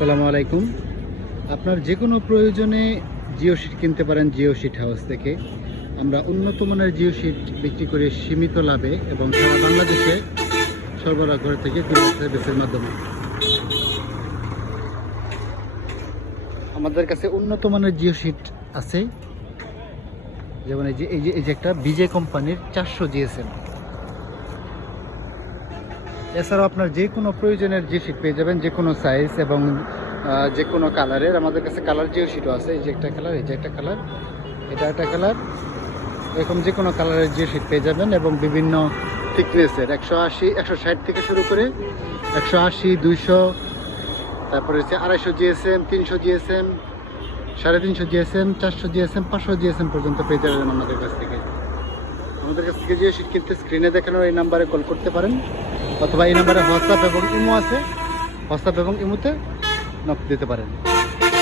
আসসালামু আলাইকুম। আপনার যে কোনো প্রয়োজনে জিও শিট কিনতে পারেন জিও শিট হাউস থেকে। আমরা উন্নত মানের জিও শিট বিক্রি করে সীমিত লাভে এবং সারা বাংলাদেশে সরবরাহ করে থেকে সার্ভিসের মাধ্যমে। আমাদের কাছে উন্নত মানের জিও শিট আছে। যেমন এই যে এই যে এই যে একটা বিজে কোম্পানির চারশো জিএসএম। এছাড়াও আপনার যে কোনো প্রয়োজনের যে শিট পেয়ে যাবেন, যে কোনো সাইজ এবং যে কোনো কালারের আমাদের কাছে কালার জিও শিটও আছে, এই যে একটা কালার এই যে একটা কালার এটা একটা কালার এরকম যে কোনো কালারের জিও শিট পেয়ে যাবেন এবং বিভিন্ন থিকনেসের একশো আশি, একশো ষাট থেকে শুরু করে একশো আশি, দুইশো, তারপরে হচ্ছে আড়াইশো জিএসএম তিনশো জিএসএম সাড়ে তিনশো জিএসএম চারশো জিএসএম পাঁচশো জিএসএম পর্যন্ত পেয়ে যাবেন আমাদের কাছ থেকে। আমাদের কাছ থেকে জিও শিট কিনতে স্ক্রিনে দেখানো এই নাম্বারে কল করতে পারেন। অথবা এই নাম্বারে হোয়াটসঅ্যাপ এবং ইমো আছে। হোয়াটসঅ্যাপ এবং ইমোতে নক দিতে পারেন।